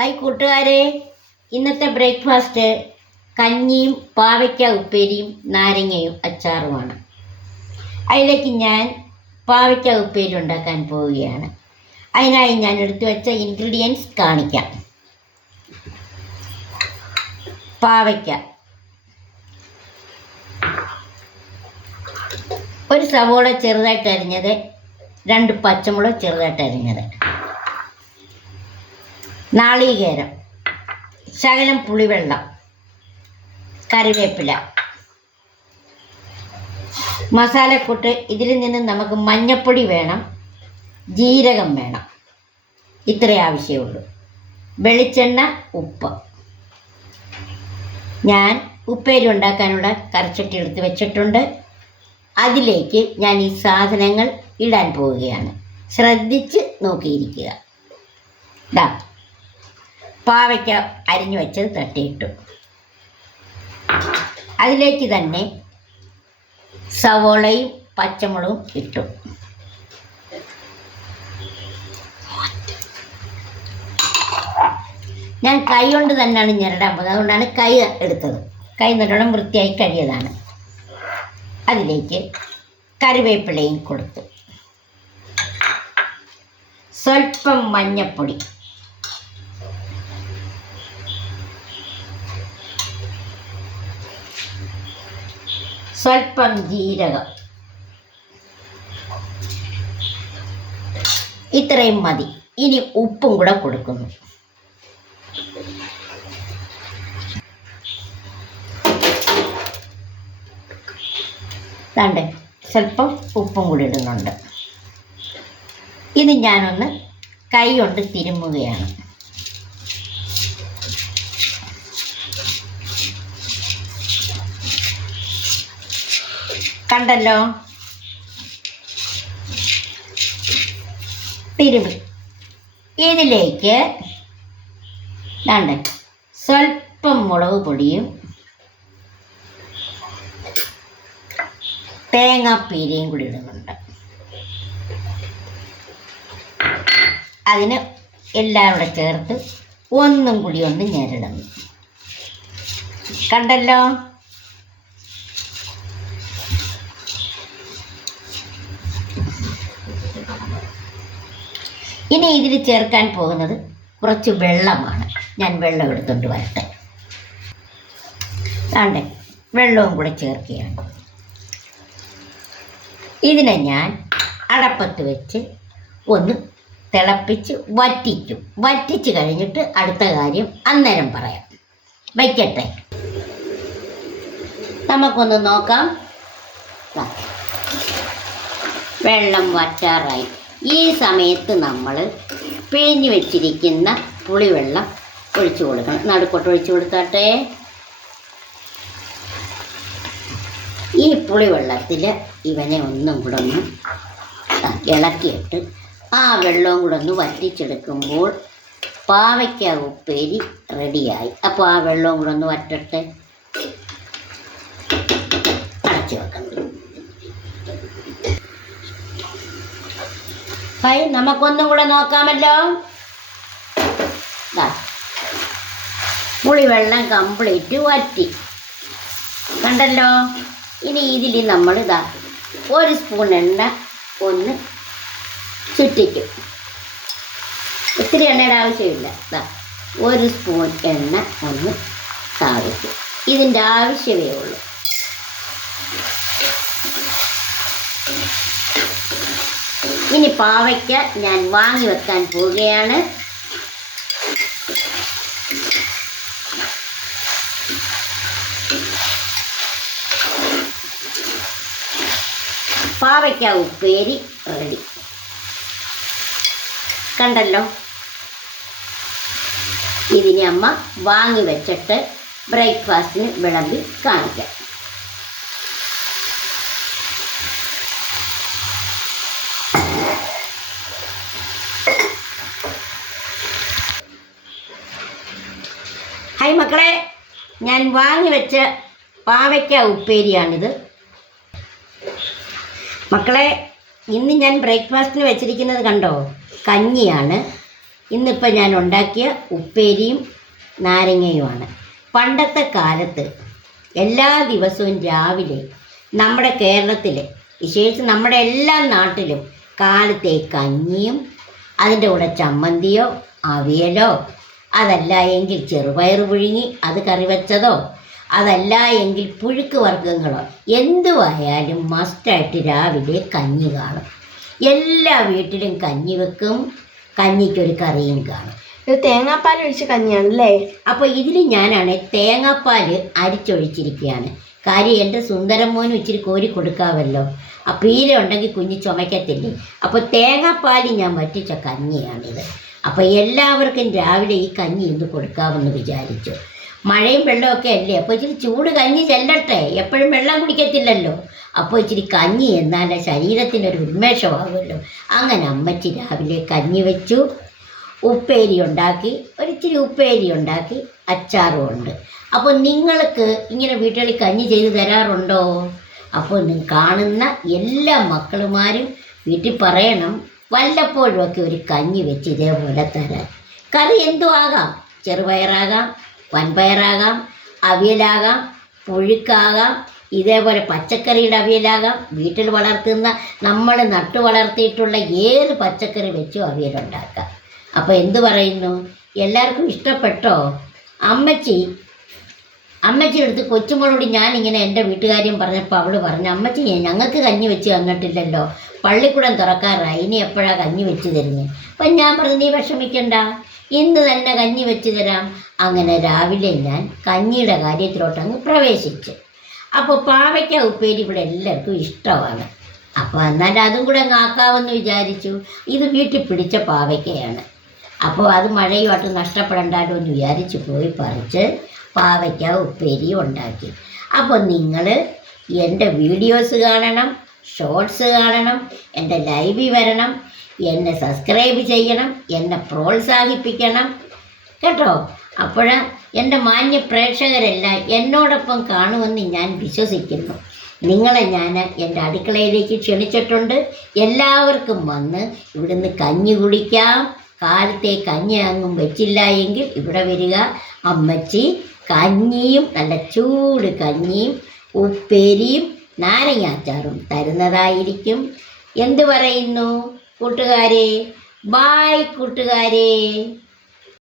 Hi കൂട്ടുകാരെ ഇന്നത്തെ breakfast കഞ്ഞിയും പാവയ്ക്ക ഉപ്പേരിയും നാരങ്ങയും അച്ചാറുമാണ്. അതിലേക്ക് ഞാൻ പാവയ്ക്ക ഉപ്പേരി ഉണ്ടാക്കാൻ പോവുകയാണ്. അതിനായി ഞാൻ എടുത്തു വെച്ച ഇൻഗ്രീഡിയൻസ് കാണിക്കാം. പാവയ്ക്ക. ഒരു സവോള ചെറുതായിട്ട് അരിഞ്ഞത് രണ്ട് പച്ചമുളക് ചെറുതായിട്ട് അരിഞ്ഞത്. നാളികേരം ശകലം പുളിവെള്ളം കറിവേപ്പില. മസാലക്കൂട്ട് ഇതിൽ നിന്ന് നമുക്ക് മഞ്ഞപ്പൊടി വേണം ജീരകം വേണം. ഇത്രേ ആവശ്യമുള്ളൂ. വെളിച്ചെണ്ണ ഉപ്പ്. ഞാൻ ഉപ്പേരി ഉണ്ടാക്കാനുള്ള കറിച്ചട്ടി എടുത്ത് വെച്ചിട്ടുണ്ട്. അതിലേക്ക് ഞാൻ ഈ സാധനങ്ങൾ ഇടാൻ പോവുകയാണ്. ശ്രദ്ധിച്ച് നോക്കിയിരിക്കുക. ദാ. പാവയ്ക്ക അരിഞ്ഞു വെച്ചത് തട്ടിയിട്ടു. അതിലേക്ക് തന്നെ സവോളയും പച്ചമുളകും ഇട്ടു. ഞാൻ കൈ കൊണ്ട് തന്നെയാണ് ഞെരടാൻ പോകുന്നത്. അതുകൊണ്ടാണ് കൈ എടുത്തത്. കൈ നല്ലോണം വൃത്തിയായി കഴിയതാണ് അതിലേക്ക് കറിവേപ്പിലയും കൊടുത്തു. സ്വല്പം മഞ്ഞപ്പൊടി. സ്വല്പം ജീരകം. ഇത്രയും മതി. ഇനി ഉപ്പും കൂടെ കൊടുക്കുന്നു. ണ്ട് സ്വല്പം ഉപ്പും കൂടി ഇടുന്നുണ്ട്. ഇത് ഞാനൊന്ന് കൈ കൊണ്ട് തിരുമ്മുകയാണ്. കണ്ടല്ലോ? തിരുവ് ഇതിലേക്ക് രണ്ട് സ്വല്പം മുളക് പൊടിയും തേങ്ങാപ്പീരയും കൂടി ഇടുന്നുണ്ട്. അതിന് എല്ലാം കൂടെ ചേർത്ത് ഒന്നും കൂടി ഒന്ന് ഞെരടുന്നു കണ്ടല്ലോ? ഇനി ഇതിൽ ചേർക്കാൻ പോകുന്നത് കുറച്ച് വെള്ളമാണ്. ഞാൻ വെള്ളം എടുത്തുകൊണ്ട് വരട്ടെ. ആണ്ടേ വെള്ളവും കൂടെ ചേർക്കുകയാണ്. ഇതിനെ ഞാൻ അടപ്പത്ത് വെച്ച് ഒന്ന് തിളപ്പിച്ച് വറ്റിക്കും. വറ്റിച്ച് കഴിഞ്ഞിട്ട് അടുത്ത കാര്യം അന്നേരം പറയാം. വയ്ക്കട്ടെ നമുക്കൊന്ന് നോക്കാം. വെള്ളം വറ്റാറായി. ഈ സമയത്ത് നമ്മൾ പിഴിഞ്ഞ് വെച്ചിരിക്കുന്ന പുളിവെള്ളം ഒഴിച്ചു കൊടുക്കണം. നടുക്കോട്ട് ഒഴിച്ചു കൊടുത്താട്ടെ. ഈ പുളിവെള്ളത്തിൽ ഇവനെ ഒന്നും കൂടെ ഒന്ന് ഇളക്കിയിട്ട് ആ വെള്ളവും കൂടെ ഒന്ന് വറ്റിച്ചെടുക്കുമ്പോൾ പാവയ്ക്ക ഉപ്പേരി റെഡിയായി. അപ്പോൾ ആ വെള്ളവും കൂടെ ഒന്ന് വറ്റട്ടെ. അടച്ചു വെക്കണം. ഹായ് നമുക്കൊന്നും കൂടെ നോക്കാമല്ലോ. പുളിവെള്ളം കംപ്ലീറ്റ് വറ്റി. കണ്ടല്ലോ? ഇനി ഇതിൽ നമ്മൾ ഇതാ ഒരു സ്പൂൺ എണ്ണ ഒന്ന് ചുറ്റിക്കും. ഒത്തിരി എണ്ണയുടെ ആവശ്യമില്ല. ഇതാ ഒരു സ്പൂൺ എണ്ണ ഒന്ന് താഴ്ത്തും ഇതിന്റെ ആവശ്യമേ ഉള്ളൂ. ഇനി പാവയ്ക്ക ഞാൻ വാങ്ങി വെക്കാൻ പോവുകയാണ്. പാവയ്ക്ക ഉപ്പേരി റെഡി. കണ്ടല്ലോ? ഇതിനെ അമ്മ വാങ്ങി വെച്ചിട്ട് ബ്രേക്ക്ഫാസ്റ്റിന് വിളമ്പി കാണിക്കാം. ഹായ് മക്കളെ ഞാൻ വാങ്ങി വെച്ച പാവയ്ക്ക ഉപ്പേരിയാണിത്. മക്കളെ ഇന്ന് ഞാൻ ബ്രേക്ക്ഫാസ്റ്റിന് വെച്ചിരിക്കുന്നത് കണ്ടോ? കഞ്ഞിയാണ്. ഇന്നിപ്പോൾ ഞാൻ ഉണ്ടാക്കിയ ഉപ്പേരിയും നാരങ്ങയുമാണ്. പണ്ടത്തെ കാലത്ത് എല്ലാ ദിവസവും രാവിലെ നമ്മുടെ കേരളത്തിൽ വിശേഷിച്ച് നമ്മുടെ എല്ലാ നാട്ടിലും കാലത്തെ കഞ്ഞിയും അതിന്റെ കൂടെ ചമ്മന്തിയോ അവിയലോ അതല്ല എങ്കിൽ ചെറുപയർ പുഴുങ്ങി അത് കറി വെച്ചതോ? അതല്ല എങ്കിൽ പുഴുക്ക് വർഗങ്ങളോ? എന്തുവായാലും മസ്റ്റായിട്ട് രാവിലെ കഞ്ഞി കാണും. എല്ലാ വീട്ടിലും കഞ്ഞി വെക്കും. കഞ്ഞിക്കൊരു കറിയും കാണും. ഇത് തേങ്ങാപ്പാൽ ഒഴിച്ച കഞ്ഞിയാണല്ലേ? അപ്പോൾ ഇതിൽ ഞാനാണ് തേങ്ങാപ്പാൽ അരിച്ചൊഴിച്ചിരിക്കുകയാണ് കാര്യം എന്റെ സുന്ദരം മോനും ഇച്ചിരി കോരി കൊടുക്കാമല്ലോ ആ പീര ഉണ്ടെങ്കിൽ കുഞ്ഞ് ചുമക്കത്തില്ലേ അപ്പോൾ തേങ്ങാപ്പാൽ ഞാൻ വറ്റിച്ച കഞ്ഞിയാണിത്. അപ്പോൾ എല്ലാവർക്കും രാവിലെ ഈ കഞ്ഞി ഇന്ന് കൊടുക്കാമെന്ന് വിചാരിച്ചു. മഴയും വെള്ളമൊക്കെ അല്ലേ? അപ്പോൾ ഇച്ചിരി ചൂട് കഞ്ഞി ചെല്ലട്ടെ. എപ്പോഴും വെള്ളം കുടിക്കത്തില്ലല്ലോ. അപ്പോൾ ഇച്ചിരി കഞ്ഞി എന്നാൽ ശരീരത്തിനൊരു ഉന്മേഷമാകുമല്ലോ അങ്ങനെ അമ്മച്ചി രാവിലെ കഞ്ഞി വെച്ചു. ഉപ്പേരി ഉണ്ടാക്കി. ഒരിച്ചിരി ഉപ്പേരി ഉണ്ടാക്കി. അച്ചാറും ഉണ്ട്. അപ്പോൾ നിങ്ങൾക്ക് ഇങ്ങനെ വീട്ടുകളിൽ കഞ്ഞി ചെയ്ത് തരാറുണ്ടോ? അപ്പോൾ കാണുന്ന എല്ലാ മക്കളുമാരും വീട്ടിൽ പറയണം. വല്ലപ്പോഴും ഒക്കെ ഒരു കഞ്ഞി വെച്ച് ഇതേപോലെ തരാൻ. കറി എന്തും ആകാം ചെറുപയറാകാം വൻപയറാകാം അവിയലാകാം പുഴുക്കാകാം ഇതേപോലെ പച്ചക്കറിയുടെ അവിയലാകാം. വീട്ടിൽ വളർത്തുന്ന നമ്മൾ നട്ടു വളർത്തിയിട്ടുള്ള ഏത് പച്ചക്കറി വെച്ചും അവിയലുണ്ടാക്കാം അപ്പോൾ എന്തു പറയുന്നു? എല്ലാവർക്കും ഇഷ്ടപ്പെട്ടോ? അമ്മച്ചി അമ്മച്ചി എടുത്ത് കൊച്ചുമോളോട് ഇങ്ങനെ എന്റെ വീട്ടുകാര്യം പറഞ്ഞപ്പോൾ അവൾ പറഞ്ഞു അമ്മച്ചി ഞങ്ങൾക്ക് കഞ്ഞി വെച്ച് തന്നിട്ടില്ലല്ലോ. പള്ളിക്കൂടം തുറക്കാറായി. ഇനി എപ്പോഴാണ് കഞ്ഞി വെച്ച് തരുന്നത് അപ്പം ഞാൻ പറഞ്ഞു നീ വിഷമിക്കണ്ട. ഇന്ന് തന്നെ കഞ്ഞി വെച്ച് തരാം. അങ്ങനെ രാവിലെ ഞാൻ കഞ്ഞിയുടെ കാര്യത്തിലോട്ട് അങ്ങ് പ്രവേശിച്ചു. അപ്പോൾ പാവയ്ക്ക ഉപ്പേരി ഇവിടെ എല്ലാവർക്കും ഇഷ്ടമാണ്. അപ്പോൾ എന്നാൽ അതും കൂടെ അങ്ങ് ആക്കാമെന്ന് വിചാരിച്ചു. ഇത് വീട്ടിൽ പിടിച്ച പാവയ്ക്കയാണ്. അപ്പോൾ അത് മഴയുമായിട്ട് നഷ്ടപ്പെടേണ്ടാലോ എന്ന് വിചാരിച്ച് പോയി പറിച്ച് പാവയ്ക്ക ഉപ്പേരി ഉണ്ടാക്കി. അപ്പോൾ നിങ്ങൾ എന്റെ വീഡിയോസ് കാണണം ഷോർട്സ് കാണണം എന്റെ ലൈവിൽ വരണം എന്നെ സബ്സ്ക്രൈബ് ചെയ്യണം എന്നെ പ്രോത്സാഹിപ്പിക്കണം. കേട്ടോ? അപ്പോൾ എന്റെ മാന്യ പ്രേക്ഷകരെല്ലാം എന്നോടൊപ്പം കാണുമെന്ന് ഞാൻ വിശ്വസിക്കുന്നു. നിങ്ങളെ ഞാൻ എന്റെ അടുക്കളയിലേക്ക് ക്ഷണിച്ചിട്ടുണ്ട്. എല്ലാവർക്കും വന്ന് ഇവിടുന്ന് കഞ്ഞി കുടിക്കാം. കാലത്തെ കഞ്ഞി അങ്ങും വെച്ചില്ല എങ്കിൽ ഇവിടെ വരിക. അമ്മച്ചി കഞ്ഞിയും നല്ല ചൂട് കഞ്ഞിയും ഉപ്പേരിയും നാരങ്ങാച്ചാറും തരുന്നതായിരിക്കും. എന്തു പറയുന്നു? കൂട്ടുകാരെ ബായ് കൂട്ടുകാരെ.